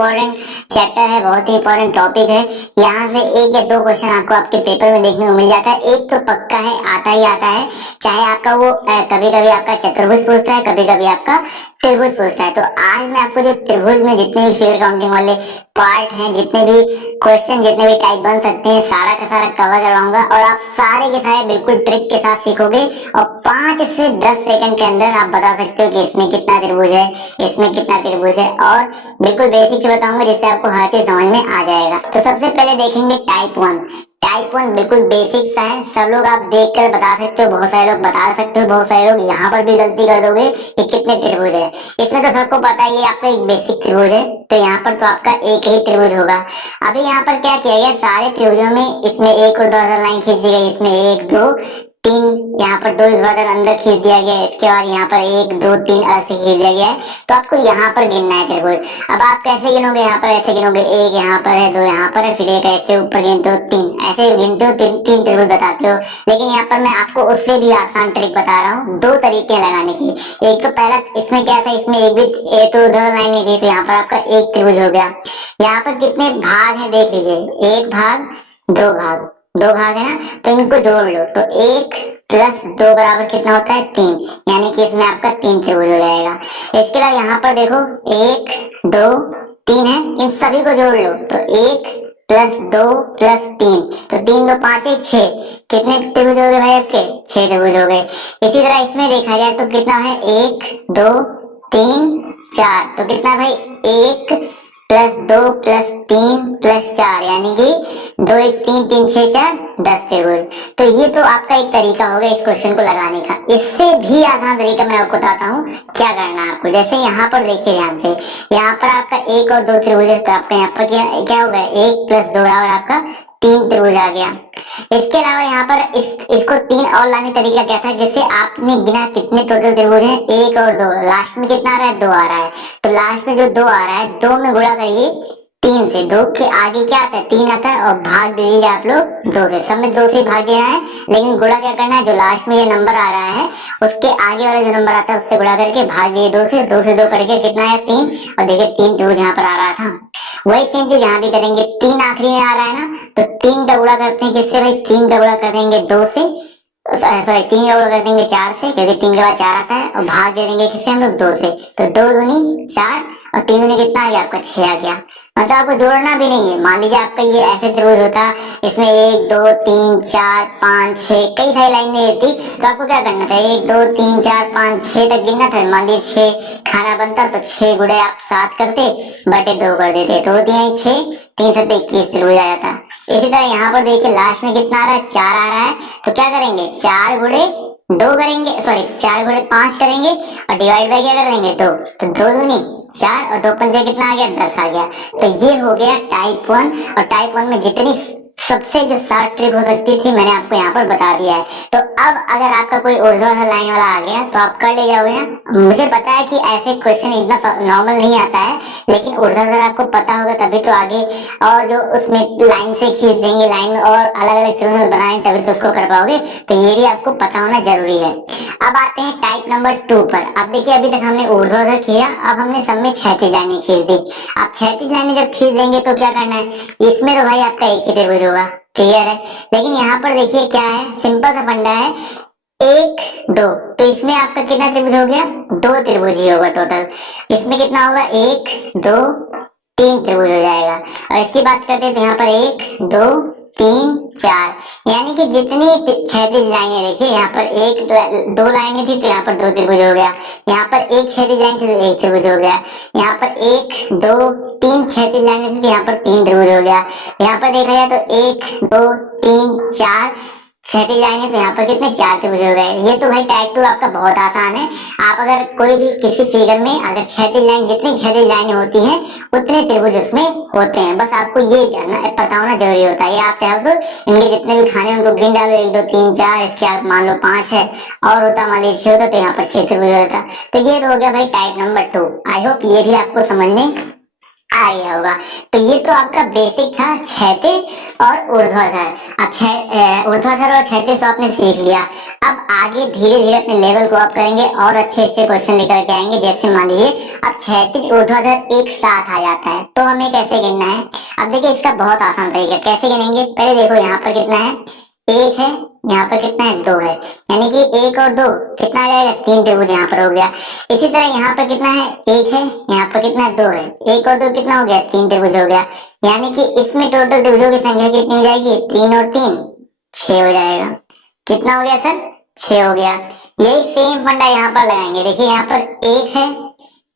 Important chapter है, बहुत ही important topic है। यहाँ से एक या दो क्वेश्चन आपको आपके पेपर में देखने को मिल जाता है। एक तो पक्का है, आता ही आता है, चाहे आपका वो कभी कभी आपका चतुर्भुज पूछता है, कभी कभी आपका त्रिभुज पूछता है। तो आज मैं आपको जो त्रिभुज में जितने भी फिगर काउंटिंग वाले पार्ट हैं, जितने भी क्वेश्चन, जितने भी टाइप बन सकते हैं, सारा का सारा कवर करवाऊंगा और आप सारे के सारे बिल्कुल ट्रिक के साथ सीखोगे और 5 से 10 सेकंड के अंदर आप बता सकते हो कि इसमें कितना त्रिभुज है, इसमें कितना त्रिभुज है, और बिल्कुल बेसिक से बताऊंगा जिससे आपको हर चीज समझ में आ जाएगा। तो सबसे पहले देखेंगे टाइप 1। टाइप 1 बिल्कुल बेसिक सा है, सब लोग आप देख कर बता सकते हो, बहुत सारे लोग बता सकते हो, बहुत सारे लोग यहाँ पर भी गलती कर दोगे कि कितने त्रिभुज है। इसमें तो सबको पता ही है आपका एक बेसिक त्रिभुज है, तो यहाँ पर तो आपका एक ही त्रिभुज होगा। अभी यहाँ पर क्या किया गया, सारे त्रिभुजों में इसमें एक और दो लाइन खींची गई, इसमें 1 2 3, यहाँ पर 2 अंदर खींच दिया गया है, इसके बाद यहाँ पर 1 2 3 ऐसे खींच दिया गया है। तो आपको यहाँ पर गिनना है त्रिभुज। अब आप कैसे गिनोगे, यहाँ पर ऐसे गिनोगे, 1 यहाँ पर है, 2 यहाँ पर है, फिर 1 ऐसे ऊपर गिनते हो, 3 ऐसे गिनते हो, 3 त्रिभुज बताते हो। लेकिन यहाँ पर मैं आपको उससे भी आसान ट्रिक बता रहा हूँ, 2 तरीके लगाने की। एक तो पहला, इसमें क्या था, इसमें एक भी तो उधर लाइन नहीं थी, तो यहाँ पर आपका एक त्रिभुज हो गया। यहाँ पर कितने भाग है देख लीजिए, 1 भाग 2 भाग, 2 भाग है ना, तो इनको जोड़ लो, तो 1 + 2 बराबर कितना होता है, 3, यानी कि इसमें आपका 3 त्रिभुज हो जाएगा। इसके बाद यहाँ पर देखो 1 2 3 है, इन सभी को जोड़ लो, तो 1 + 2 + 3, तो 3 2 5 1 6, कितने त्रिभुज हो गए भाई आपके, 6 त्रिभुज हो गए। इसी तरह इसमें देखा जाए तो कितना है, 1 2 3 4, तो कितना भाई, 1 + 2 + 3 + 4, यानी कि 2 1 3 3 6 4 10 त्रिभुज। तो ये तो आपका एक तरीका होगा इस क्वेश्चन को लगाने का। इससे भी आसान तरीका मैं आपको बताता हूँ क्या करना है आपको। जैसे यहाँ पर देखिए, ध्यान से, यहाँ पर आपका 1 और 2 त्रिभुज है, तो आपका यहाँ पर क्या होगा, 1 + 2 बराबर आपका 3 त्रिभुज आ गया। इसके अलावा यहाँ पर इसको 3 और लाने तरीका क्या था, जैसे आपने गिना कितने टोटल त्रिभुज हैं, 1 और 2, लास्ट में कितना आ रहा है, 2 आ रहा है, तो लास्ट में जो 2 आ रहा है, 2 में गुणा करिए 3 से, 2 के आगे क्या आता है, 3 आता है, और भाग दे दीजिए आप लोग 2 से, सब में 2 से भाग देना है। लेकिन गुणा क्या करना है, जो लास्ट में ये नंबर आ रहा है उसके आगे वाला जो नंबर आता है उससे गुणा करके भाग दिए 2 से, 2 से 2 करके कितना है, 3, और देखिए 3 त्रिभुज यहाँ पर आ रहा था। वही सेम चीज यहाँ भी करेंगे, 3 आखिरी में आ रहा है ना, तो 3 का गुणा करते हैं किससे भाई, 3 का गुणा कर देंगे 2 से, सॉरी 3 का गुणा कर देंगे 4 से, क्योंकि 3 के बाद 4 आता है, और भाग दे देंगे किससे हम लोग, 2 से, तो 2 दूनी 4 और 3 दूनी कितना आ गया आपका, 6 आ गया। मतलब आपको जोड़ना भी नहीं है। मान लीजिए आपका ये ऐसे त्रिभुज होता, इसमें 1 2 3 4 5 6 कई सारी लाइनें रहती, तो आपको क्या करना था, 1 2 3 4 5 6 तक गिनना था। मान लीजिए 6 खाना बनता, तो 6 गुणे आप 7 करते, बटे 2 कर देते, तो होती है 6, 3 7 21 त्रिभुज आ जाता। इसी तरह यहाँ पर देखिए लास्ट में कितना आ रहा है, 4 आ रहा है, तो क्या करेंगे, 4 गुणे 2 करेंगे, सॉरी 4 गुणे 5 करेंगे, और डिवाइड बाय क्या कर देंगे, 2, तो 2 दूनी 4 और 2 पंजे कितना आ गया, 10 आ गया। तो ये हो गया टाइप 1, और टाइप 1 में जितनी सबसे जो शार्ट ट्रिक हो सकती थी मैंने आपको यहाँ पर बता दिया है। तो अब अगर आपका कोई ऊर्ध्वाधर लाइन वाला आ गया तो आप कर ले जाओगे ना। मुझे पता है कि ऐसे क्वेश्चन इतना नॉर्मल नहीं आता है, लेकिन ऊर्ध्वाधर आपको पता होगा तभी तो आगे और जो उसमें लाइन से खींच देंगे, लाइन और अलग अलग त्रिभुज बनाए तभी तो उसको कर पाओगे। तो ये भी आपको पता होना जरूरी है। अब आते हैं टाइप नंबर 2 पर। अब देखिए अभी तक हमने ऊर्ध्वाधर किया, अब हमने सब में क्षैतिज लाइनें खींच दी। अब क्षैतिज लाइनें जब खींच देंगे तो क्या करना है, इसमें तो भाई आपका एक ही त्रिभुज होगा, क्लियर है। लेकिन यहाँ पर देखिए क्या है, सिंपल सा फंडा है, 1 2, तो इसमें आपका कितना त्रिभुज हो गया, 2 त्रिभुज ही होगा टोटल। इसमें कितना होगा, 1 2 3 त्रिभुज हो जाएगा। और इसकी बात करते हैं तो यहाँ पर 1 2 3 4, यानी कि जितनी क्षैतिज लाइनें देखिए, यहाँ पर 1 2 लाइनें थी तो यहाँ पर 2 त्रिभुज हो गया, यहाँ पर 1 क्षैतिज लाइन थी तो 1 त्रिभुज हो गया, यहाँ पर 1 2 3 क्षैतिज लाइनें थी तो यहाँ पर 3 त्रिभुज हो गया। यहाँ पर देखा जाए तो 1 2 3 4 क्षैतिज लाइन है तो यहाँ पर कितने, 4 त्रिभुज हो गए। ये तो भाई टाइप 2 आपका बहुत आसान है। आप अगर कोई भी किसी फिगर में अगर क्षैतिज लाइन, जितनी क्षैतिज लाइनें होती हैं उतने त्रिभुज उसमें होते हैं, बस आपको ये जानना पता होना जरूरी होता है। ये आप चाहो तो इनके जितने भी खाने उनको गिन डालो, 1 2 3 4, इसके आप मान लो 5 है और होता मान लीजिए 6 होता तो यहाँ पर 6 त्रिभुज होता। तो ये तो हो गया भाई टाइप नंबर 2। आई होप ये भी आपको समझ में आ गया होगा। तो ये तो आपका बेसिक था क्षैतिज और ऊर्ध्वाधर। अब ऊर्ध्वाधर और क्षैतिज तो आपने सीख लिया। अब आगे धीरे धीरे अपने लेवल को अप करेंगे और अच्छे अच्छे क्वेश्चन लेकर के आएंगे। जैसे मान लीजिए अब क्षैतिज ऊर्ध्वाधर एक साथ आ जाता है तो हमें कैसे गिनना है। अब देखिए इसका बहुत आसान तरीका कैसे गिनेंगे। पहले देखो यहाँ पर कितना है, एक है, यहाँ पर कितना है, दो है, यानी कि एक और दो कितना आ जाएगा, तीन त्रिभुज यहाँ पर हो गया। इसी तरह यहाँ पर कितना है, एक है, यहाँ पर कितना है, दो है, एक और दो कितना हो गया, तीन त्रिभुज हो गया। यानी कि इसमें टोटल त्रिभुजों की संख्या कितनी हो जाएगी, तीन और तीन छह हो जाएगा। कितना हो गया सर, छह हो गया। यही सेम फंडा यहाँ पर लगाएंगे। देखिए यहाँ पर एक है,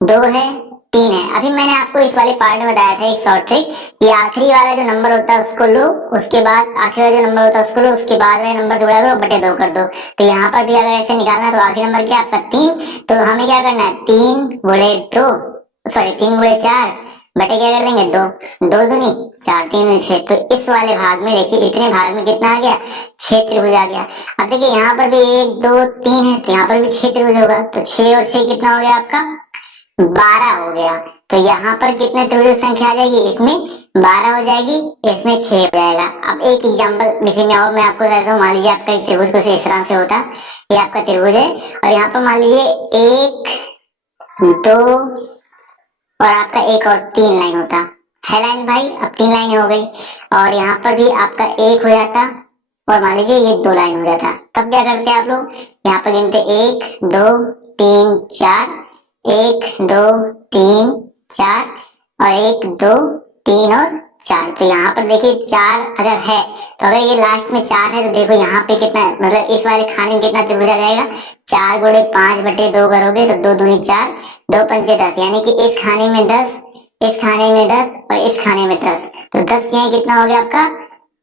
दो है, तीन है। अभी मैंने आपको इस वाले पार्ट में बताया था एक शॉर्ट ट्रिक, ये आखिरी वाला जो नंबर होता है उसको लो, उसके बाद आखिरी वाला जो नंबर होता है उसको लो, उसके बाद वाले नंबर से गुणा करो, बटे दो कर दो। तो यहाँ पर भी अगर ऐसे निकालना है तो आखिरी नंबर क्या आपका तीन, तो हमें क्या करना है, तीन गुणे दो, सॉरी तीन गुणे चार, बटे क्या कर देंगे, दो, दो दूनी चार, तीन दूनी छह। तो इस वाले भाग में देखिए इतने भाग में कितना आ गया, छह त्रिभुज आ गया। अब देखिए यहाँ पर भी एक दो तीन है तो यहाँ पर भी छह त्रिभुज होगा। तो छह और छह कितना हो गया आपका, 12 हो गया। तो यहाँ पर कितने त्रिभुज संख्या आ जाएगी, इसमें 12 हो जाएगी, इसमें 6 हो जाएगा। अब एक एग्जांपल देखिए मैं आपको बताता हूँ। मान लीजिए आपका एक त्रिभुज कुछ इस तरह से होता, ये आपका त्रिभुज है और यहाँ पर मान लीजिए एक दो और आपका एक और तीन लाइन होता है लाइन भाई। अब तीन लाइन हो गई और यहाँ पर भी आपका एक हो जाता और मान लीजिए ये दो लाइन हो जाता। तब क्या करते आप लोग, यहाँ पर गिनते एक दो तीन चार, एक दो तीन चार और एक दो तीन और चार। तो यहाँ पर देखिए चार अगर है तो अगर ये लास्ट में चार है तो देखो यहाँ पे कितना है, मतलब इस वाले खाने में कितना त्रिभुज आ जाएगा, चार गुणे पांच बटे दो करोगे तो दो दूनी चार, दो पंचे 10, यानी कि इस खाने में 10, इस खाने में 10 और इस खाने में 10, तो 10 यहाँ कितना हो गया आपका,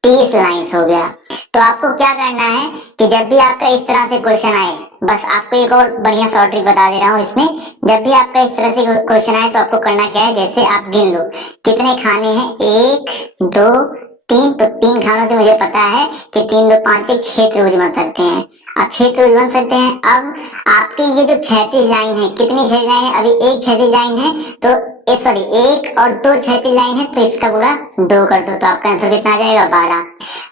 30 लाइन्स हो गया। तो आपको क्या करना है कि जब भी आपका इस तरह से क्वेश्चन आए, बस आपको एक और बढ़िया शॉर्ट ट्रिक बता दे रहा हूँ इसमें, जब भी आपका इस तरह से क्वेश्चन आए तो आपको करना क्या है, जैसे आप गिन लो कितने खाने हैं, एक दो तीन, तो तीन खानों से मुझे पता है कि तीन दो पांच एक छह त्रिभुज बन सकते हैं। अब छह त्रिभुज बन सकते हैं। अब आपकी ये जो 36 लाइन है, कितनी 36 लाइन है, अभी एक 36 लाइन है तो सॉरी एक और दो 36 लाइन है तो इसका गुणा दो कर दो तो आपका आंसर कितना आ जाएगा, 12।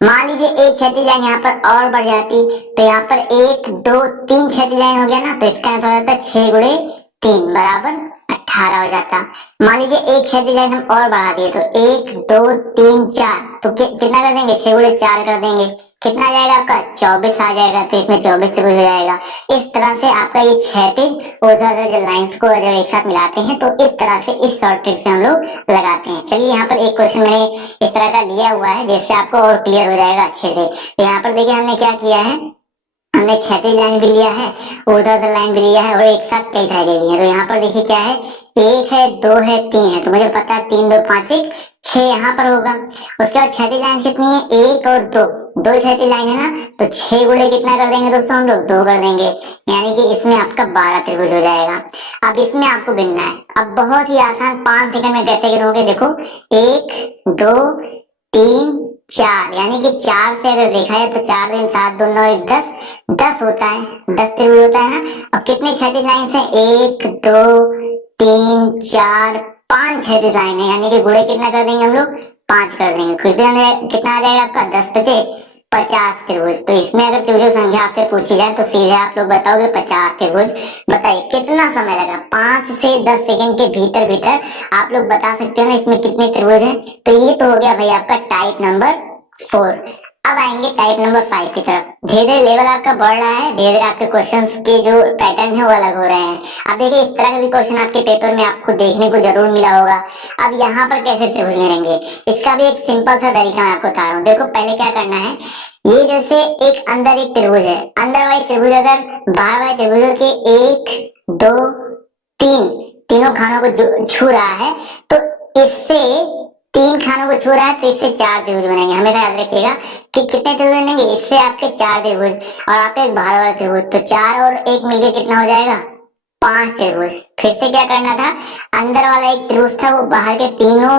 मान लीजिए एक 36 लाइन यहाँ पर और बढ़ जाती तो यहाँ पर एक दो तीन 36 लाइन हो गया ना, तो इसका आंसर हो जाता है 6 गुणे 3 बराबर 18 हो जाता। मान लीजिए एक 36 लाइन हम और बढ़ा दिए तो एक दो तीन चार, तो कितना कर देंगे, 6 गुणे 4 कर देंगे, कितना आ जाएगा आपका, 24 आ जाएगा। तो इसमें 24 से कुछ हो जाएगा। इस तरह से आपका ये क्षैतिज ऊर्ध्वाधर जो लाइंस को जब एक साथ मिलाते हैं तो इस तरह से इस शॉर्ट ट्रिक से हम लोग लगाते हैं। चलिए यहाँ पर एक क्वेश्चन मैंने इस तरह का लिया हुआ है जिससे आपको और क्लियर हो जाएगा अच्छे से। तो यहाँ पर देखिए हमने क्या किया है, हमने क्षैतिज लाइन भी लिया है, ऊर्ध्वाधर लाइन भी लिया है और एक साथ कई सारे ले लिए हैं। तो यहाँ पर देखिए क्या है, एक है दो है तीन है, तो मुझे पता है तीन दो पांच एक छह यहाँ पर होगा। उसके बाद क्षैतिज लाइन कितनी है, एक और दो, दो क्षैतिज लाइन है ना, तो छह गुणे कितना कर देंगे दोस्तों, हम लोग दो कर देंगे, यानी कि इसमें आपका 12 त्रिभुज हो जाएगा। अब इसमें आपको गिनना है। अब बहुत ही आसान, 5 सेकंड में कैसे गिनोगे, देखो एक दो तीन चार, यानी कि चार से अगर देखा जाए तो चार दिन 7 2 9 1 10, 10 होता है, 10 त्रिभुज होता है ना। और कितने क्षैतिज लाइन है, एक दो तीन चार पांच क्षैतिज लाइन है, यानी कि गुणे कितना कर देंगे हम लोग, 5 कर देंगे। कितना आ जाएगा आपका, 10 बचे 50 त्रिभुज। तो इसमें अगर त्रिभुज संख्या आपसे पूछी जाए तो सीधे आप लोग बताओगे 50 त्रिभुज। बताइए कितना समय लगा, 5 से 10 सेकंड के भीतर भीतर आप लोग बता सकते हो ना इसमें कितने त्रिभुज हैं। तो ये तो हो गया भाई आपका टाइप नंबर 4। अब आएंगे टाइप नंबर 5 की तरफ। धीरे धीरे लेवल आपका बढ़ रहा है, धीरे धीरे आपके क्वेश्चंस के जो पैटर्न है वो अलग हो रहे हैं। अब देखिए इस तरह के भी क्वेश्चन आपके पेपर में आपको देखने को जरूर मिला होगा। अब यहाँ पर कैसे त्रिभुज लेंगे, इसका भी एक सिंपल सा तरीका मैं आपको बता रहा हूँ। देखो पहले क्या करना है, ये जैसे एक अंदर एक त्रिभुज है, अंदर वाले त्रिभुज अगर बाहर वाले त्रिभुजों के एक दो तीन तीनों खानों को छू रहा है तो इससे तीन खानों को छू रहा है तो इससे 4 त्रिभुज बनेंगे। हमेशा याद रखिएगा कि कितने त्रिभुज बनेंगे, इससे आपके 4 त्रिभुज और आपके एक बाहर वाला त्रिभुज, तो 4 और 1 मिलके कितना हो जाएगा, 5 त्रिभुज। फिर से क्या करना था, अंदर वाला एक त्रिभुज था वो बाहर के तीनों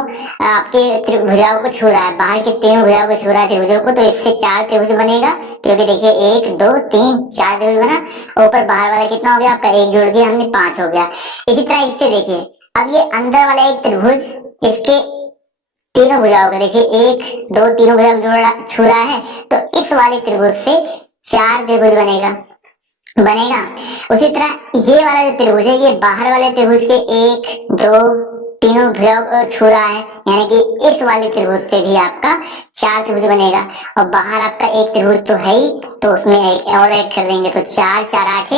आपके भुजाओं को छू रहा है, बाहर के तीनों भुजाओं को छू रहा है त्रिभुजों को, तो इससे 4 त्रिभुज बनेगा। क्योंकि देखिए 1 2 3 4 त्रिभुज बना, ऊपर बाहर वाला कितना हो गया आपका, एक जोड़ दिया हमने 5 हो गया। इसी तरह इससे देखिए अब ये अंदर वाला एक त्रिभुज इसके तीनों भुजाओं का देखिए, एक दो तीनों भुजा जोड़ा छू रहा है, तो इस वाले त्रिभुज से 4 त्रिभुज बनेगा। उसी तरह ये वाला जो त्रिभुज है, ये बाहर वाले त्रिभुज के एक दो तीनों भुजाओं को छू रहा है, यानी कि इस वाले त्रिभुज से भी आपका 4 त्रिभुज बनेगा। और बाहर आपका एक त्रिभुज तो है ही, तो उसमें एक और ऐड कर देंगे, तो 4 4 8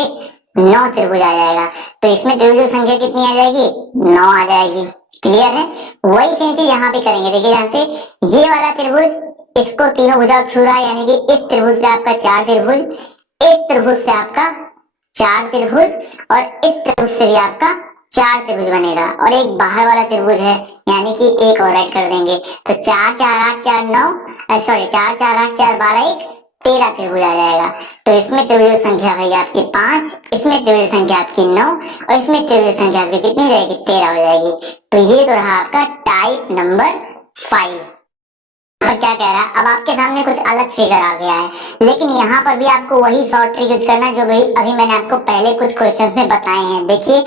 9 त्रिभुज आ जाएगा। तो इसमें त्रिभुजों की संख्या कितनी आ जाएगी? 9 आ जाएगी। क्लियर है? वही सेम चीज यहाँ पे करेंगे। देखिए यहाँ से ये वाला त्रिभुज इसको तीनों भुजाओं छू रहा है, यानी कि इस त्रिभुज से आपका 4 त्रिभुज, इस त्रिभुज से आपका 4 त्रिभुज, और इस त्रिभुज से भी आपका 4 त्रिभुज बनेगा। और एक बाहर वाला त्रिभुज है, यानी कि एक और ऐड कर देंगे, तो 4 4 8 4 9 सॉरी 4 4 8 4 12 1 13 त्रिभुज आ जाएगा। तो इसमें त्रिभुज संख्या भाई आपकी 5, इसमें त्रिभुज संख्या आपकी 9, और इसमें त्रिभुज संख्या आपकी कितनी हो जाएगी? 13 हो जाएगी। तो ये तो रहा आपका टाइप नंबर 5। और क्या कह रहा है, अब आपके सामने कुछ अलग फिगर आ गया है, लेकिन यहाँ पर भी आपको वही शॉर्ट ट्रिक यूज करना जो अभी मैंने आपको पहले कुछ क्वेश्चन में बताए हैं। देखिए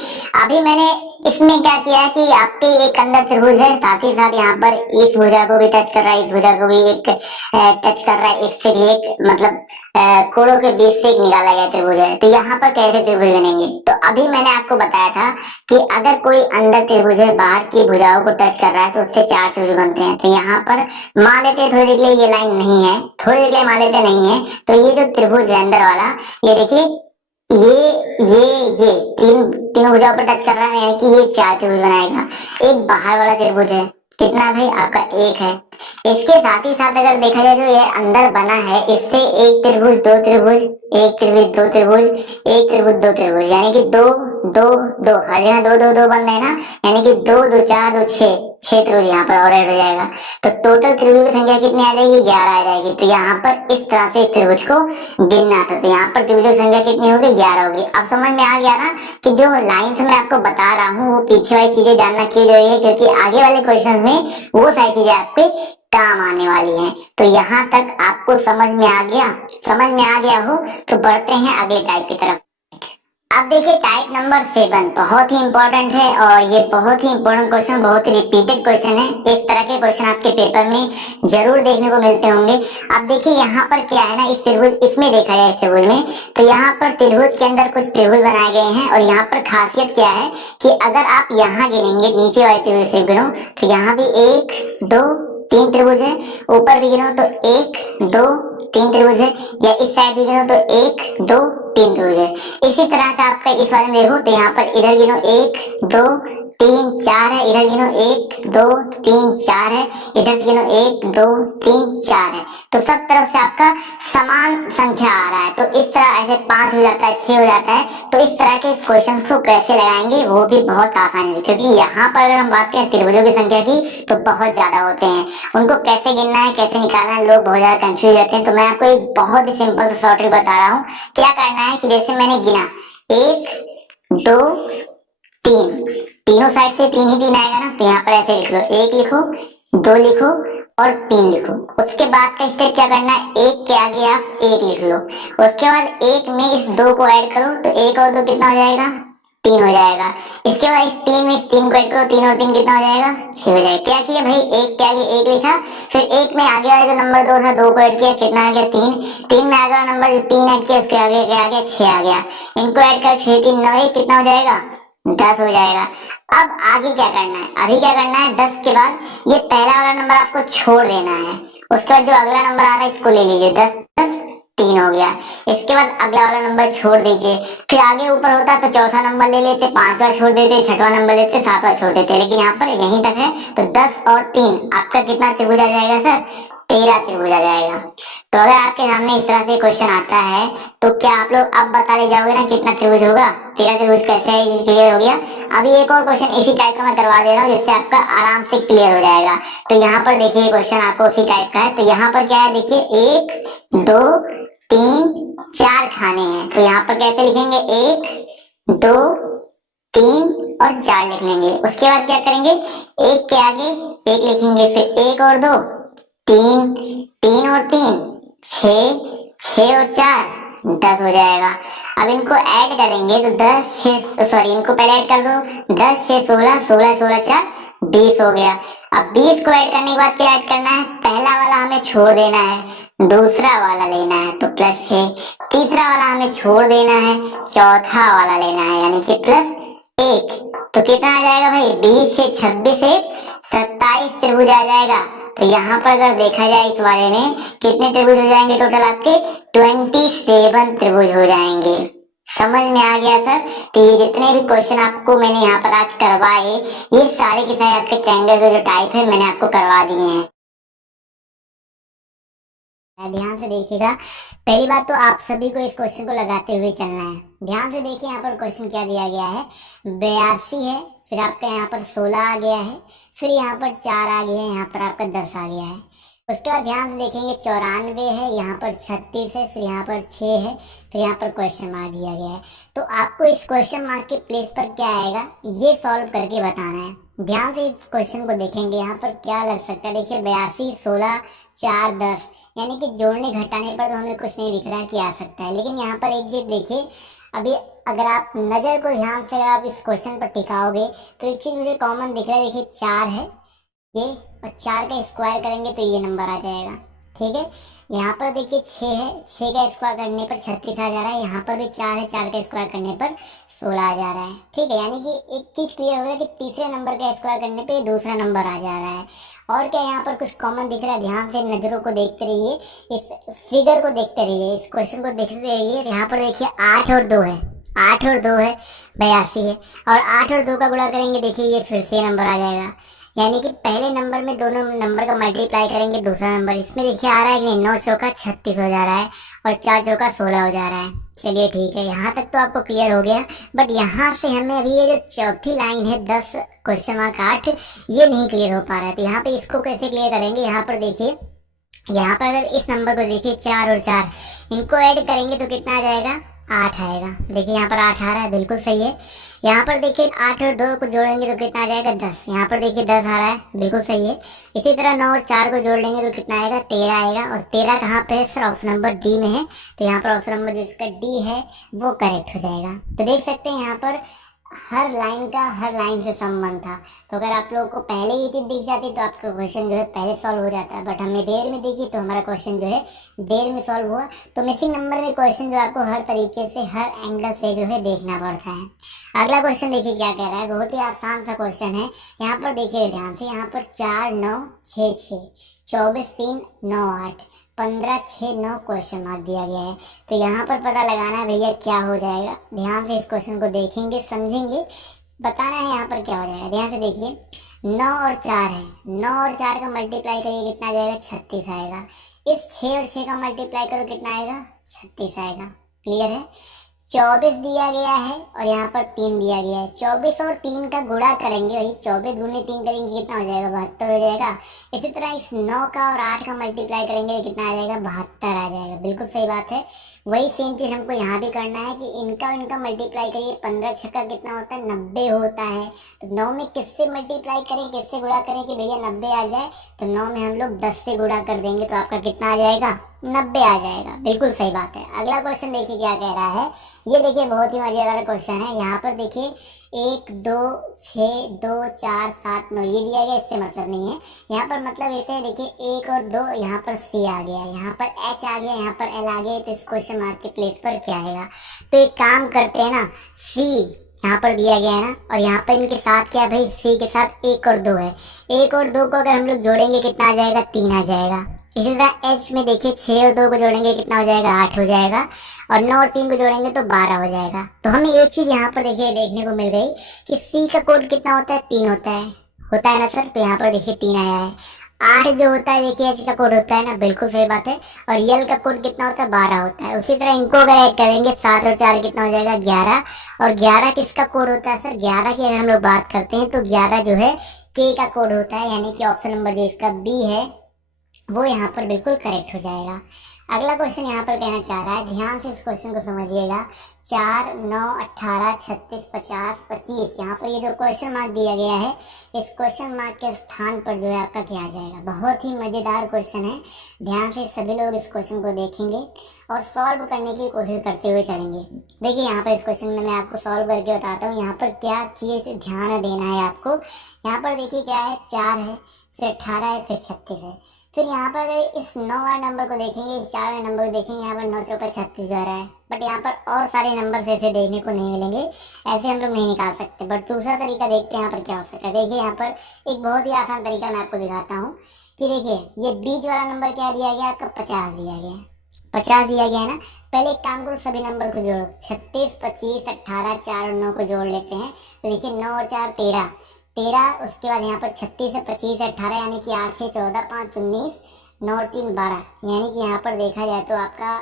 अभी मैंने इसमें क्या किया है कि आपके एक अंदर त्रिभुज है, साथ ही साथ यहाँ पर इस भुजा को भी टच कर रहा है, इस भुजा को भी एक टच कर रहा है, इससे भी एक मतलब कोणों के बीच से एक निकाला गया त्रिभुज है। तो यहाँ पर कैसे त्रिभुज बनेंगे? तो अभी मैंने आपको बताया था कि अगर कोई अंदर त्रिभुज है बाहर की भुजाओं को टच कर रहा है तो उससे 4 त्रिभुज बनते हैं। तो यहाँ पर मान लेते हैं थोड़ी देर के लिए ये लाइन नहीं है, थोड़ी देर के लिए मान लेते नहीं है, तो ये जो त्रिभुज है अंदर वाला, ये देखिए ये तीनों भुजाओं पर टच कर रहा है, यानी कि ये 4 त्रिभुज बनाएगा। एक बाहर वाला त्रिभुज है, कितना भाई? आपका एक है। इसके साथ ही साथ अगर देखा जाए जो ये अंदर बना है, इससे एक त्रिभुज दो त्रिभुज, एक त्रिभुज दो त्रिभुज, एक त्रिभुज दो त्रिभुज, यानी कि दो दो दो, हर जगह दो दो दो बन रहे हैं ना, यानी कि 2 2 4 2 6 त्रिभुज यहाँ पर और ऐड हो जाएगा। तो टोटल त्रिभुज की संख्या कितनी आ जाएगी? 11 आ जाएगी। तो यहाँ पर इस तरह से त्रिभुज को गिनना था, तो यहाँ पर त्रिभुजों की संख्या कितनी होगी? 11 होगी। अब समझ में आ गया ना कि जो लाइन से मैं आपको बता रहा हूँ वो पीछे वाली चीजें जानना क्यों जरूरी है, क्योंकि आगे वाले क्वेश्चन में वो सारी चीजें आपके काम आने वाली हैं। तो यहाँ तक आपको समझ में आ गया? समझ में आ गया हो तो बढ़ते हैं अगले टाइप की तरफ। अब देखिए टाइप नंबर 7 बहुत ही इंपॉर्टेंट है, और ये बहुत ही इंपॉर्टेंट क्वेश्चन, बहुत ही रिपीटेड क्वेश्चन है। इस तरह के क्वेश्चन आपके पेपर में जरूर देखने को मिलते होंगे। अब देखिए यहाँ पर क्या है ना, इस त्रिभुज, इसमें देखा जाए इस त्रिभुज में, तो यहाँ पर त्रिभुज के अंदर कुछ त्रिभुज बनाए गए हैं, और यहाँ पर खासियत क्या है कि अगर आप यहाँ गिनेंगे नीचे वाले त्रिभुज से गिनो, तो यहाँ भी 1 2 3 त्रिभुज है, ऊपर भी गिनो तो 1 2 3 त्रिभुज है, या इस साइड भी गिनो तो 1 2 3 त्रिभुज है। इसी तरह का आपका इस वाले में देखो तो यहाँ पर इधर गिनो 1 2 3 4 है, इधर गिनो 1 2 3 4 है, इधर गिनो 1 2 3 4 है। तो सब तरफ से आपका समान संख्या आ रहा है। तो इस तरह ऐसे 5 हो जाता है, 6 हो जाता है। तो इस तरह के क्वेश्चन को कैसे लगाएंगे वो भी बहुत आसान है, क्योंकि यहाँ पर अगर हम बात करें त्रिभुजों की संख्या की तो बहुत ज्यादा होते हैं। उनको कैसे गिनना है, कैसे निकालना है, लोग बहुत ज्यादा कंफ्यूज रहते हैं। तो मैं आपको एक बहुत ही सिंपल सा शॉर्ट ट्रिक बता रहा हूँ। क्या करना है कि जैसे मैंने गिना 1 2 3, तीनों साइड से 3 ही 3 आएगा ना, तो यहाँ पर ऐसे लिख लो, 1 लिखो 2 लिखो और 3 लिखो। उसके बाद का स्टेप क्या करना है, 1 के आगे आप 1 लिख लो, उसके बाद 1 में इस 2 को ऐड करो, तो 1 और 2 कितना हो जाएगा? 3 हो जाएगा। इसके बाद इस 3 में इस 3 को ऐड करो, 3 और 3 कितना हो जाएगा? 6 हो जाएगा। क्या किया भाई, 1 के आगे 1 लिखा, फिर 1 में आगे वाला जो नंबर 2 था 2 को ऐड किया, कितना आ गया? 3। 3 में आगे वाला नंबर जो 3 ऐड किया उसके आगे क्या आ गया? 6 आ गया। इनको ऐड कर 6 3 9 1 कितना हो जाएगा? 10 हो जाएगा। अब आगे क्या करना है, अभी क्या करना है, 10 के बाद ये पहला वाला नंबर आपको छोड़ देना है, उसके बाद जो अगला नंबर आ रहा है इसको ले लीजिए, 10 10 3 हो गया। इसके बाद अगला वाला नंबर छोड़ दीजिए, फिर आगे ऊपर होता तो चौथा नंबर ले लेते, 5वां छोड़ देते, 6वां नंबर लेते, 7वां छोड़ देते, लेकिन यहाँ पर यहीं तक है। तो 10 और 3 आपका कितना त्रिभुज आ जाएगा सर? 13 त्रिभुज आ जाएगा। तो अगर आपके सामने इस तरह से क्वेश्चन आता है तो क्या आप लोग अब बता ले जाओगे ना कितना त्रिभुज होगा? 13 त्रिभुज कैसे है, ये क्लियर हो गया। अभी एक और क्वेश्चन इसी टाइप का मैं करवा दे रहा हूँ, जिससे आपका आराम से क्लियर हो जाएगा। तो यहाँ पर देखिए क्वेश्चन आपको उसी टाइप का है। तो यहाँ पर क्या है, देखिए 1 2 3 4 खाने हैं, तो यहाँ पर कैसे लिखेंगे, 1 2 3 और 4 लिख लेंगे। उसके बाद क्या करेंगे, 1 के आगे 1 लिखेंगे, फिर 1 और 2 3 3 और 3 6 6 और 4 10 हो जाएगा। अब इनको ऐड करेंगे तो 10 6 सॉरी इनको पहले ऐड कर दो, 10 6 16 16 16 4 20 हो गया। अब 20 को ऐड करने के बाद क्या ऐड करना है, पहला वाला हमें छोड़ देना है, दूसरा वाला लेना है तो +6, तीसरा वाला हमें छोड़ देना है, चौथा वाला लेना है यानी कि +1। तो कितना आ जाएगा भाई, 20 से 26 से 27 त्रिभुज आ जाएगा। तो यहाँ पर अगर देखा जाए इस वाले में कितने त्रिभुज हो जाएंगे टोटल आपके, 27 त्रिभुज हो जाएंगे। समझ में आ गया सर। तो ये जितने भी क्वेश्चन आपको मैंने यहाँ पर आज करवाए, ये सारे के सारे आपके ट्रायंगल के जो टाइप है मैंने आपको करवा दिए हैं। ध्यान से देखिएगा, पहली बात तो आप सभी को इस क्वेश्चन को लगाते हुए चलना है। ध्यान से देखिए यहाँ पर क्वेश्चन क्या दिया गया है, 82 है, फिर आपका यहाँ पर 16 आ गया है, फिर यहाँ पर 4 आ गया है, यहाँ पर आपका 10 आ गया है। उसके बाद ध्यान से देखेंगे 94 है, यहाँ पर 36 है, फिर यहाँ पर 6 है, फिर यहाँ पर क्वेश्चन मार्क दिया गया है। तो आपको इस क्वेश्चन मार्क के प्लेस पर क्या आएगा ये सॉल्व करके बताना है। ध्यान से इस क्वेश्चन को देखेंगे, यहाँ पर क्या लग सकता है, देखिए 82, 16, 4, 10, यानी कि जोड़ने घटाने पर तो हमें कुछ नहीं दिख रहा है कि आ सकता है। लेकिन यहाँ पर एक चीज देखिए, अभी अगर आप नजर को ध्यान से अगर आप इस क्वेश्चन पर टिकाओगे तो एक चीज मुझे कॉमन दिख रहा है, देखिए 4 है ये, और 4 का स्क्वायर करेंगे तो ये नंबर आ जाएगा। ठीक है, यहाँ पर देखिए 6 है, 6 का स्क्वायर करने पर 36 आ जा रहा है, यहाँ पर भी 4 है, 4 का स्क्वायर करने पर 16 आ जा रहा है। ठीक है, यानी कि एक चीज क्लियर हो गया कि तीसरे नंबर का स्क्वायर करने पे दूसरा नंबर आ जा रहा है। और क्या यहाँ पर कुछ कॉमन दिख रहा है, ध्यान से नजरों को देखते रहिए, इस फिगर को देखते रहिए, इस क्वेश्चन को देखते रहिए। यहाँ पर देखिए 8 और 2 है, 8 और 2 है 82 है, और 8 और 2 का गुणा करेंगे, देखिए ये फिर से नंबर आ जाएगा। यानी कि पहले नंबर में दोनों नंबर का मल्टीप्लाई करेंगे, दूसरा नंबर इसमें देखिए आ रहा है कि नहीं, 9 चौका 36 हो जा रहा है और 4 चौका 16 हो जा रहा है। चलिए ठीक है, यहाँ तक तो आपको क्लियर हो गया। बट यहाँ से हमें अभी ये जो चौथी लाइन है 10 क्वेश्चन मार्क 8, ये नहीं क्लियर हो पा रहा है। तो यहाँ पे इसको कैसे क्लियर करेंगे, यहाँ पर देखिए, यहाँ पर अगर इस नंबर को देखिए 4 और 4 इनको ऐड करेंगे तो कितना आ जाएगा, 8 आएगा। देखिए यहाँ पर 8 आ रहा है, बिल्कुल सही है। यहाँ पर देखिए 8 और 2 को जोड़ेंगे तो कितना आ जाएगा, 10। यहाँ पर देखिए 10 आ रहा है, बिल्कुल सही है। इसी तरह 9 और 4 को जोड़ लेंगे तो कितना आएगा, 13 आएगा। और 13 कहाँ पे है सर, ऑप्शन नंबर डी में है। तो यहाँ पर ऑप्शन नंबर जो इसका डी है वो करेक्ट हो जाएगा। तो देख सकते हैं यहाँ पर हर लाइन से संबंध था। तो अगर आप लोगों को पहले ये चीज दिख जाती तो आपका क्वेश्चन जो है पहले सॉल्व हो जाता है। बट हमें देर में देखी तो हमारा क्वेश्चन जो है देर में सॉल्व हुआ। तो मिसिंग नंबर में क्वेश्चन जो आपको हर तरीके से हर एंगल से जो है देखना पड़ता है। अगला क्वेश्चन देखिए क्या कह रहा है, बहुत ही आसान सा क्वेश्चन है। यहाँ पर देखिए ध्यान से, यहाँ पर 4 9 6 6 24 3 9 8 15 6 9 क्वेश्चन मार्क दिया गया है। तो यहाँ पर पता लगाना है भैया क्या हो जाएगा। ध्यान से इस क्वेश्चन को देखेंगे, समझेंगे, बताना है यहाँ पर क्या हो जाएगा। ध्यान से देखिए 9 और 4 है, 9 और 4 का मल्टीप्लाई करिए कितना आ जाएगा, 36 आएगा। इस 6 और 6 का मल्टीप्लाई करो कितना आएगा, 36 आएगा। क्लियर है। 24 दिया गया है और यहाँ पर 3 दिया गया है। 24 और 3 का गुणा करेंगे, वही 24 गुणे 3 करेंगे कितना हो जाएगा, 72 हो जाएगा। इसी तरह इस 9 का और 8 का मल्टीप्लाई करेंगे कितना आ जाएगा, 72 आ जाएगा। बिल्कुल सही बात है। वही सेम चीज हमको यहाँ भी करना है कि इनका मल्टीप्लाई करिए, 15 छक्का कितना होता है, 90 होता है। तो 9 में किससे मल्टीप्लाई करें, किससे गुणा करें कि भैया 90 आ जाए। तो 9 में हम लोग 10 से गुणा कर देंगे तो आपका कितना आ जाएगा, 90 आ जाएगा। बिल्कुल सही बात है। अगला क्वेश्चन देखिए क्या कह रहा है, ये देखिए बहुत ही मजेदार क्वेश्चन है। यहाँ पर देखिए 1 2 6 2 4 7 9 ये दिया गया, इससे मतलब नहीं है। यहाँ पर मतलब ऐसे है, देखिए 1 और 2, यहाँ पर सी आ गया, यहाँ पर एच आ गया, यहाँ पर एल आ गया। तो इस क्वेश्चन मार्क के प्लेस पर क्या आएगा। तो एक काम करते हैं ना, सी यहाँ पर दिया गया है ना, और यहाँ पर इनके साथ क्या भाई, सी के साथ 1 और 2 है। 1 और 2 को अगर हम लोग जोड़ेंगे कितना आ जाएगा, 3 आ जाएगा। इसी तरह एच में देखिए 6 और 2 को जोड़ेंगे कितना हो जाएगा, 8 हो जाएगा। और 9 और 3 को जोड़ेंगे तो 12 हो जाएगा। तो हमें एक चीज यहाँ पर देखिए देखने को मिल गई कि सी का कोड कितना होता है, 3 होता है ना सर। तो यहाँ पर देखिए 3 आया है। 8 जो होता है देखिए एच का कोड होता है ना, बिल्कुल सही बात है। और यल का कोड कितना होता है, 12 होता है। उसी तरह इनको अगर ऐड करेंगे 7 और 4 कितना हो जाएगा, 11। और 11 किसका कोड होता है सर, 11 की अगर हम लोग बात करते हैं तो 11 जो है के का कोड होता है। यानी कि ऑप्शन नंबर जो इसका बी है वो यहाँ पर बिल्कुल करेक्ट हो जाएगा। अगला क्वेश्चन यहाँ पर कहना चाह रहा है, ध्यान से इस क्वेश्चन को समझिएगा। 4, 9, 18, 36, 50, 25, यहाँ पर ये जो क्वेश्चन मार्क दिया गया है, इस क्वेश्चन मार्क के स्थान पर जो है आपका क्या आ जाएगा। बहुत ही मजेदार क्वेश्चन है, ध्यान से सभी लोग इस क्वेश्चन को देखेंगे और सॉल्व करने की कोशिश करते हुए चलेंगे। देखिए यहाँ पर इस क्वेश्चन में मैं आपको सॉल्व करके बताता हूँ यहाँ पर क्या चीज ध्यान देना है आपको। यहाँ पर देखिए क्या है, 4 है, फिर 18 है, फिर 36 है। फिर यहाँ पर अगर इस 9 वाले नंबर को देखेंगे, इस 4 वाले नंबर को देखेंगे, यहाँ पर 9 चौका 36 आ रहा है, बट यहाँ पर और सारे नंबर ऐसे देखने को नहीं मिलेंगे, ऐसे हम लोग नहीं निकाल सकते। बट दूसरा तरीका देखते हैं यहाँ पर क्या हो सकता है। देखिए यहाँ पर एक बहुत ही आसान तरीका मैं आपको दिखाता हूँ कि देखिए ये बीच वाला नंबर क्या दिया गया आपका, 50 दिया गया है। 50 दिया गया है ना। पहले एक काम करो, सभी नंबर को जोड़ो, 36, 25, 18, 4 और 9 को जोड़ लेते हैं। तो देखिए 9 और 4 13, 13, उसके बाद यहाँ पर 36 है, 25 है, 18, यानी कि 8 6 14, 5 19, 9 और 3 12, यानी कि यहाँ पर देखा जाए तो आपका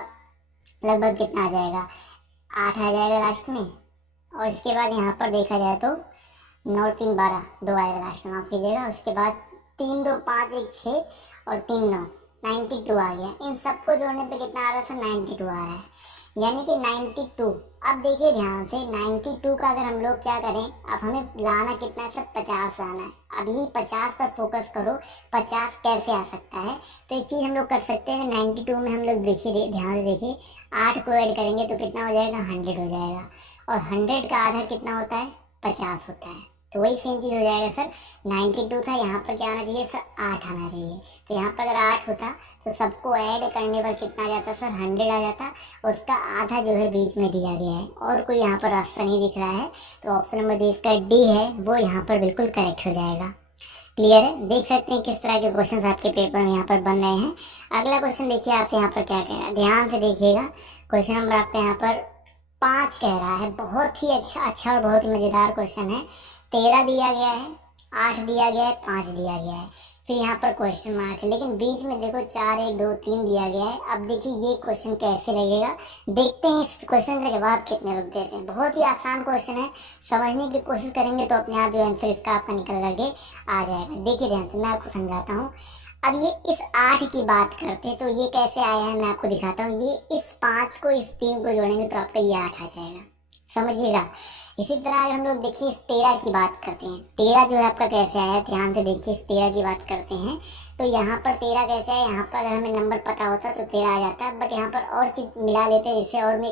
लगभग कितना आ जाएगा, 8 आ जाएगा लास्ट में। और इसके बाद यहाँ पर देखा जाए तो 9 और 3 12, 2 आएगा लास्ट में, माफ कीजिएगा। उसके बाद 3 2 5 1 6 और 3 9, 92 आ गया। इन सबको जोड़ने पे कितना आ रहा है सर, 92 आ रहा है, यानी कि 92। अब देखिए ध्यान से, 92 का अगर हम लोग क्या करें, अब हमें लाना कितना है सर, 50 लाना है। अभी 50 पर फोकस करो, 50 कैसे आ सकता है। तो एक चीज़ हम लोग कर सकते हैं, 92 में हम लोग देखिए, ध्यान से देखिए, 8 को ऐड करेंगे तो कितना हो जाएगा, 100 हो जाएगा। और 100 का आधा कितना होता है, 50 होता है। तो वही सेम चीज़ हो जाएगा सर, 92 था, यहाँ पर क्या आना चाहिए सर, 8 आना चाहिए। तो यहाँ पर अगर 8 होता तो सबको ऐड करने पर कितना आ जाता सर, 100 आ जाता। उसका आधा जो है बीच में दिया गया है, और कोई यहाँ पर रास्ता नहीं दिख रहा है। तो ऑप्शन नंबर जो इसका डी है वो यहाँ पर बिल्कुल करेक्ट हो जाएगा। क्लियर है, देख सकते हैं किस तरह के क्वेश्चन आपके पेपर में यहाँ पर बन रहे हैं। अगला क्वेश्चन देखिए आपसे यहाँ पर क्या कह रहा है, ध्यान से देखिएगा। क्वेश्चन नंबर आपका यहाँ पर 5 कह रहा है, बहुत ही अच्छा और बहुत ही मज़ेदार क्वेश्चन है। 13 दिया गया है, 8 दिया गया है, 5 दिया गया है, फिर यहाँ पर क्वेश्चन मार्क है, लेकिन बीच में देखो 4 1 2 3 दिया गया है। अब देखिए ये क्वेश्चन कैसे लगेगा, देखते हैं इस क्वेश्चन का जवाब कितने लोग देते हैं। बहुत ही आसान क्वेश्चन है, समझने की कोशिश करेंगे तो अपने आप जो आंसर इसका आपका निकल करके आ जाएगा। देखिए ध्यान से मैं आपको समझाता हूँ। अब ये इस 8 की बात करते हैं तो ये कैसे आया है मैं आपको दिखाता हूँ। ये इस 5 को इस 3 को जोड़ेंगे तो आपका ये 8 आ जाएगा, समझिएगा। इसी तरह अगर हम लोग देखिए इस 13 की बात करते हैं, 13 जो है आपका कैसे आया, ध्यान से देखिए। इस 13 की बात करते हैं तो यहाँ पर 13 कैसे है, यहाँ पर अगर हमें नंबर पता होता तो 13 आ जाता है, बट यहाँ पर और चीज मिला लेते हैं जिससे और में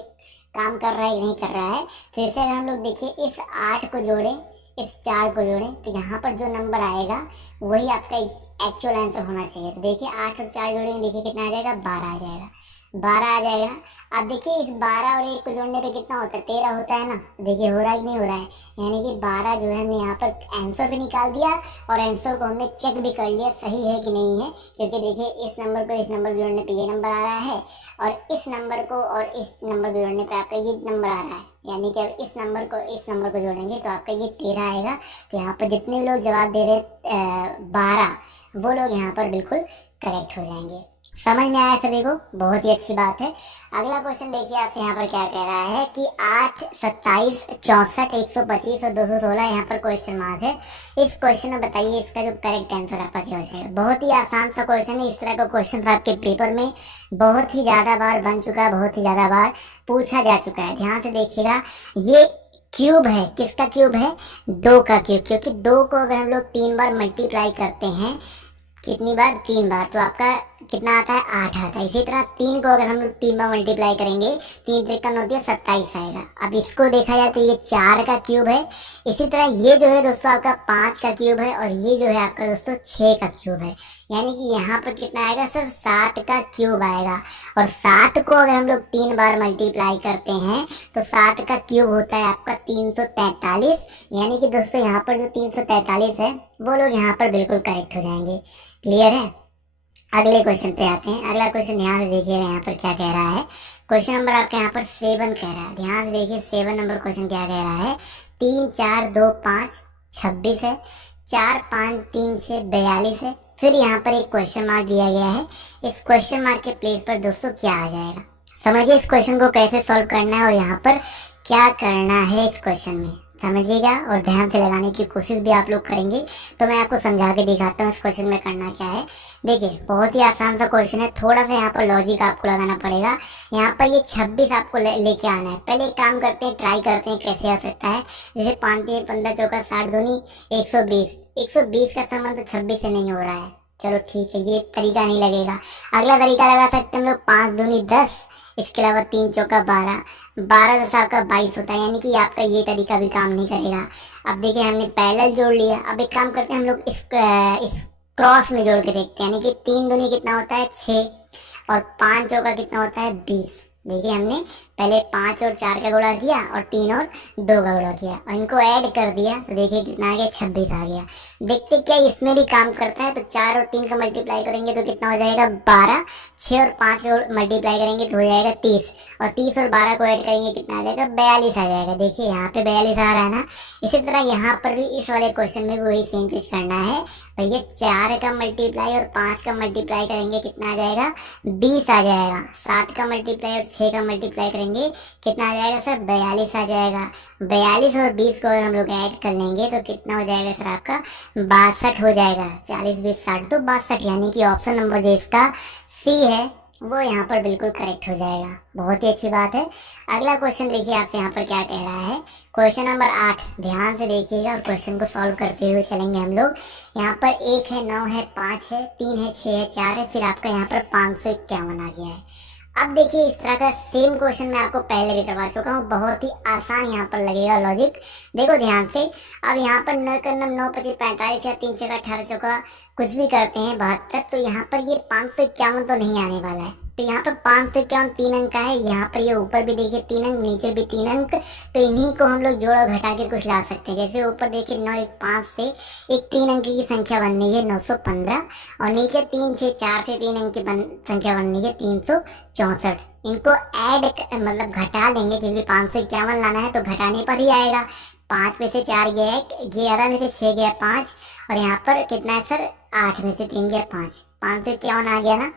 काम कर रहा है नहीं कर रहा है। तो जैसे अगर हम लोग देखिए इस 8 को जोड़ें, इस 4 को जोड़ें, तो यहाँ पर जो नंबर आएगा वही आपका एक्चुअल आंसर होना चाहिए। तो देखिए 8 और 4 जोड़ेंगे, देखिए कितना आ जाएगा, 12 आ जाएगा, 12 आ जाएगा ना। अब देखिए इस 12 और 1 को जोड़ने पे कितना होता है, 13 होता है ना। देखिए हो रहा है कि नहीं हो रहा है, यानी कि 12 जो है हमने यहाँ पर आंसर भी निकाल दिया और आंसर को हमने चेक भी कर लिया सही है कि नहीं है। क्योंकि देखिए इस नंबर को इस नंबर को जोड़ने पे ये नंबर आ रहा है, और इस नंबर को और इस नंबर को जोड़ने पे आपका ये नंबर आ रहा है, यानी कि अब इस नंबर को इस नंबर को जोड़ेंगे तो आपका ये 13 आएगा। तो यहाँ पर जितने लोग जवाब दे रहे 12, वो लोग यहाँ पर बिल्कुल करेक्ट हो जाएंगे। समझ में आया सभी को, बहुत ही अच्छी बात है। अगला क्वेश्चन देखिए आपसे यहाँ पर क्या कह रहा है कि 8 27 64 125 और 216 यहाँ पर क्वेश्चन मार्क है। इस क्वेश्चन में बताइए इसका जो करेक्ट आंसर आपका क्या हो जाएगा। बहुत ही आसान सा क्वेश्चन है, इस तरह का क्वेश्चन आपके पेपर में बहुत ही ज्यादा बार बन चुका है, बहुत ही ज्यादा बार पूछा जा चुका है। ध्यान से देखिएगा, ये क्यूब है, किसका क्यूब है, 2 का क्यूब। क्योंकि 2 को अगर हम लोग 3 बार मल्टीप्लाई करते हैं, कितनी बार, 3 बार, तो आपका कितना आता है, 8 आता है। इसी तरह 3 को अगर हम लोग 3 बार मल्टीप्लाई करेंगे, 3 त्रिक 27 आएगा। अब इसको देखा जाए तो ये 4 का क्यूब है। इसी तरह ये जो है दोस्तों आपका 5 का क्यूब है, और ये जो है आपका दोस्तों 6 का क्यूब है। यानी कि यहाँ पर कितना आएगा सर, 7 का क्यूब आएगा। और 7 को अगर हम लोग 3 बार मल्टीप्लाई करते हैं तो 7 का क्यूब होता है आपका 343। यानी कि दोस्तों यहाँ पर जो 343 है वो लोग यहाँ पर बिल्कुल करेक्ट हो जाएंगे। क्लियर है, अगले क्वेश्चन पे आते हैं। अगला क्वेश्चन ध्यान से देखिएगा यहाँ पर क्या कह रहा है। क्वेश्चन नंबर आपका यहाँ पर 7 कह रहा है, ध्यान से देखिए 7 नंबर क्वेश्चन क्या कह रहा है। 3 4 2 5 26 है, 4 5 3 6 42 है। फिर यहाँ पर एक क्वेश्चन मार्क दिया गया है, इस क्वेश्चन मार्क के प्लेस पर दोस्तों क्या आ जाएगा। समझिए इस क्वेश्चन को कैसे सॉल्व करना है और यहाँ पर क्या करना है इस क्वेश्चन में। समझिएगा और ध्यान से लगाने की कोशिश भी आप लोग करेंगे। तो मैं आपको समझा के दिखाता हूँ इस क्वेश्चन में करना क्या है। देखिए बहुत ही आसान सा क्वेश्चन है, थोड़ा सा यहाँ पर लॉजिक आपको लगाना पड़ेगा। यहाँ पर ये 26 आपको लेके आना है। पहले एक काम करते हैं, ट्राई करते हैं कैसे आ सकता है। जैसे 5 3 15 चौका 60 दूनी 120, 120 का संबंध तो 26 से नहीं हो रहा है। चलो ठीक है, ये तरीका नहीं लगेगा। अगला तरीका लगा सकते हैं हम लोग, 5 दूनी 10, इसके अलावा 3 चौका 12, 12 10 आपका 22 होता है, यानी कि आपका ये तरीका भी काम नहीं करेगा। अब देखिए हमने पैरेलल जोड़ लिया। अब एक काम करते हैं हम लोग इस क्रॉस में जोड़ के देखते हैं, यानी कि 3 दूनी कितना होता है 6 और 5 चौका कितना होता है 20। देखिए हमने पहले 5 और 4 का गुणा किया और 3 और 2 का गुणा किया और इनको ऐड कर दिया, तो देखिए कितना आ गया 26 आ गया। देखते क्या इसमें भी काम करता है। तो 4 और 3 का मल्टीप्लाई करेंगे तो कितना हो जाएगा 12, 6 और 5 को मल्टीप्लाई करेंगे तो हो जाएगा 30 और 30 और 12 को ऐड करेंगे कितना आ जाएगा 42 आ जाएगा। देखिए यहाँ पे 42 आ रहा है ना। इसी तरह यहाँ पर भी इस वाले क्वेश्चन में भी वही सेम चीज करना है भैया। 4 का मल्टीप्लाई और 5 का मल्टीप्लाई करेंगे कितना आ जाएगा 20 आ जाएगा। 7 का मल्टीप्लाई और 6 का मल्टीप्लाई करेंगे कितना आ जाएगा सर 42 आ जाएगा। 42 और 20 को अगर हम लोग ऐड कर लेंगे तो कितना हो जाएगा सर आपका 62 हो जाएगा। 40 20 60 तो 62, यानी कि ऑप्शन नंबर जो इसका सी है वो यहाँ पर बिल्कुल करेक्ट हो जाएगा। बहुत ही अच्छी बात है। अगला क्वेश्चन देखिए आपसे यहाँ पर क्या कह रहा है। क्वेश्चन नंबर 8, ध्यान से देखिएगा और क्वेश्चन को सॉल्व करते हुए चलेंगे हम लोग। यहाँ पर 1 है, 9 है, 5 है, 3 है, 6 है, 4 है, फिर आपका यहाँ पर 551 आ गया है। अब देखिए इस तरह का सेम क्वेश्चन मैं आपको पहले भी करवा चुका हूँ, बहुत ही आसान यहाँ पर लगेगा लॉजिक। देखो ध्यान से। अब यहाँ पर 9 का 9 25 45 या 3 चौका 18 चौका कुछ भी करते हैं 72, तो यहाँ पर ये 551 तो नहीं आने वाला है। तो यहाँ पर 551 3 अंक का है। यहाँ पर ये ऊपर भी देखिए 3 अंक, नीचे भी 3 अंक, तो इन्हीं को हम लोग जोड़ घटा के कुछ ला सकते हैं। जैसे ऊपर देखिए 9 1 5 से एक 3 अंक की संख्या बननी है 915 और नीचे 3 6 4 से 3 अंक की संख्या बननी है 364। इनको ऐड मतलब घटा लेंगे क्योंकि 551 लाना है तो घटाने पर ही आएगा। 5 में से 4 गया 1, 11 में से 6 गया 5 और यहाँ पर कितना है सर 8 में से 3 गया 5, 551 आ गया ना।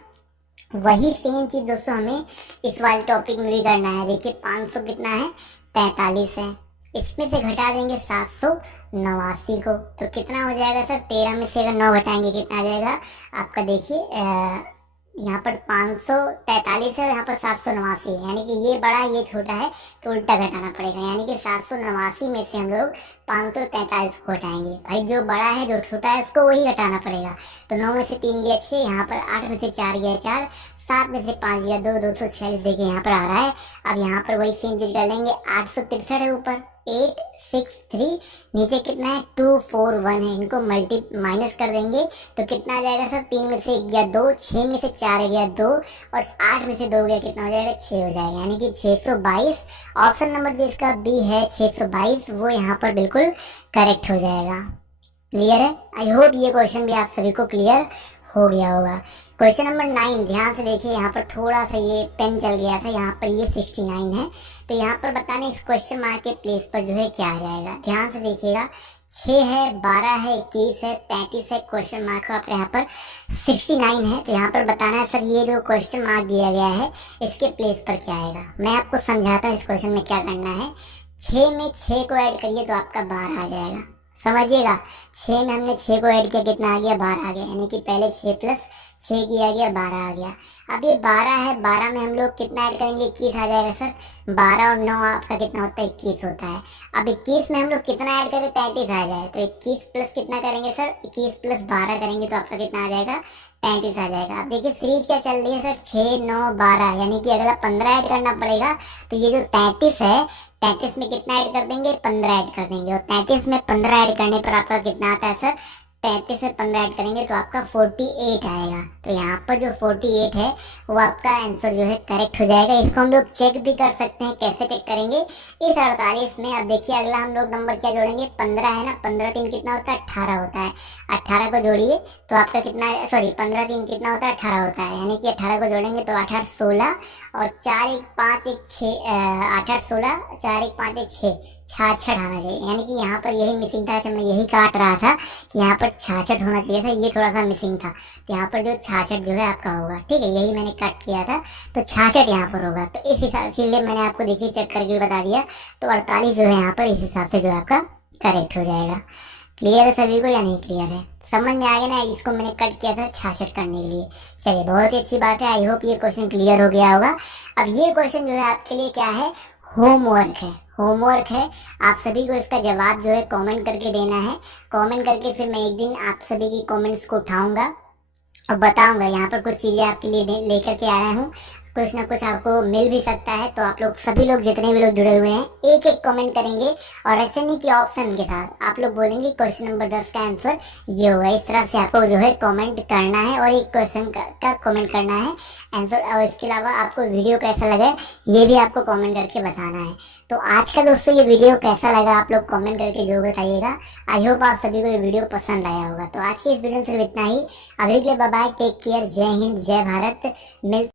वही सेम चीज दोस्तों हमें इस वाले टॉपिक में भी करना है। देखिए 500 कितना है 43 है, इसमें से घटा देंगे 789 को तो कितना हो जाएगा सर 13 में से अगर 9 घटाएंगे कितना आ जाएगा आपका। देखिए यहाँ पर 543 है, यहाँ पर 789 है, यानी कि ये बड़ा है ये छोटा है तो उल्टा घटाना पड़ेगा। यानी कि 789 में से हम लोग 543 को घटाएंगे। भाई जो बड़ा है जो छोटा है उसको वही घटाना पड़ेगा। तो 9 में से 3 गया 6, यहाँ पर 8 में से 4 गया 4, 7 में से 5 गया 2, 246 देखिए यहाँ पर आ रहा है। अब यहाँ पर वही सेम चीज कर लेंगे। 863 है ऊपर, 863 नीचे कितना है 241 है, इनको माइनस कर देंगे तो कितना आ जाएगा सर 3 में से 1 गया 2, 6 में से 4 गया 2 और 8 में से 2 गया कितना हो जाएगा 6 हो जाएगा। यानी कि 622 ऑप्शन नंबर जो इसका बी है 622 वो यहाँ पर बिल्कुल करेक्ट हो जाएगा। क्लियर है? आई होप ये क्वेश्चन भी आप सभी को क्लियर हो गया होगा। क्वेश्चन नंबर 9 ध्यान से देखिए। यहाँ पर थोड़ा सा ये पेन चल गया था, यहाँ पर ये 69 है तो यहाँ पर बताने इस क्वेश्चन मार्क के प्लेस पर जो है क्या आ जाएगा। ध्यान से देखिएगा 6 है, 12 है, 21 है, 33 है, क्वेश्चन मार्क आप यहाँ पर 69 है तो यहाँ पर बताना है सर ये जो क्वेश्चन मार्क दिया गया है इसके प्लेस पर क्या आएगा। मैं आपको समझाता हूँ इस क्वेश्चन में क्या करना है। 6 में 6 को ऐड करिए तो आपका 12 आ जाएगा। समझिएगा 6 में हमने 6 को ऐड किया कितना आ गया 12 आ गया, यानी कि पहले 6 प्लस 6 किया गया 12 आ गया। अब ये 12 है, 12 में हम लोग कितना ऐड करेंगे 21 आ जाएगा सर। 12 और 9 आपका कितना होता है 21 होता है। अब 21 में हम लोग कितना ऐड करें 33 आ जाए तो 21 प्लस कितना करेंगे सर 21 प्लस 12 करेंगे तो आपका कितना आ जाएगा 33 आ जाएगा। अब देखिए सीरीज क्या चल रही है सर 6 9 12, यानी कि अगला 15 ऐड करना पड़ेगा। तो ये जो 33 है 33 में कितना ऐड कर देंगे 15 ऐड कर देंगे और 33 में 15 ऐड करने पर आपका कितना आता है सर 33 में 15 ऐड करेंगे तो आपका 48 आएगा। तो यहाँ पर जो 48 है वो आपका आंसर जो है करेक्ट हो जाएगा। इसको हम लोग चेक भी कर सकते हैं। कैसे चेक करेंगे इस 48 में। अब देखिए अगला हम लोग नंबर क्या जोड़ेंगे 15 है ना, 15 3 कितना होता है 18 होता है। 18 को जोड़िए तो आपका कितना सॉरी 15 3 कितना होता है 18 होता है, यानी कि 18 को जोड़ेंगे तो 8 8 16 और 4 1 5 1 6 8 8 16 4 1 5 1 6 छाछठ आना चाहिए, यानी कि यहाँ पर यही मिसिंग था। जब मैं यही काट रहा था कि यहाँ पर छाछठ होना चाहिए था, ये थोड़ा सा मिसिंग था। तो यहाँ पर जो छाछठ जो है आपका होगा, ठीक है, यही मैंने कट किया था, तो छाछठ यहाँ पर होगा। तो इस हिसाब से मैंने आपको देखिए चेक करके बता दिया। तो 48 जो है यहाँ पर इस हिसाब से जो है आपका करेक्ट हो जाएगा। क्लियर है सभी को या नहीं क्लियर है? समझ में आ गया ना? इसको मैंने कट किया था 66 करने के लिए। चलिए, बहुत ही अच्छी बात है। आई होप ये क्वेश्चन क्लियर हो गया होगा। अब ये क्वेश्चन जो है आपके लिए क्या है, होमवर्क है। होमवर्क है, आप सभी को इसका जवाब जो है कमेंट करके देना है। कमेंट करके फिर मैं एक दिन आप सभी की कमेंट्स को उठाऊंगा और बताऊंगा। यहाँ पर कुछ चीज़ें आपके लिए लेकर के आया हूँ, कुछ ना कुछ आपको मिल भी सकता है। तो आप लोग सभी लोग जितने भी लोग जुड़े हुए हैं एक एक कमेंट करेंगे, और ऐसे नहीं कि ऑप्शन के साथ आप लोग बोलेंगे क्वेश्चन नंबर 10 का आंसर ये होगा। इस तरह से आपको जो है कमेंट करना है, और एक क्वेश्चन का कमेंट करना है आंसर। और इसके अलावा आपको वीडियो कैसा लगा ये भी आपको कमेंट करके बताना है। तो आज का दोस्तों ये वीडियो कैसा लगा आप लोग कमेंट करके जो बताइएगा। आई होप आप सभी को ये वीडियो पसंद आया होगा। तो आज की इस वीडियो में सिर्फ इतना ही। अभी के लिए बाय बाय, टेक केयर, जय हिंद, जय भारत। मिल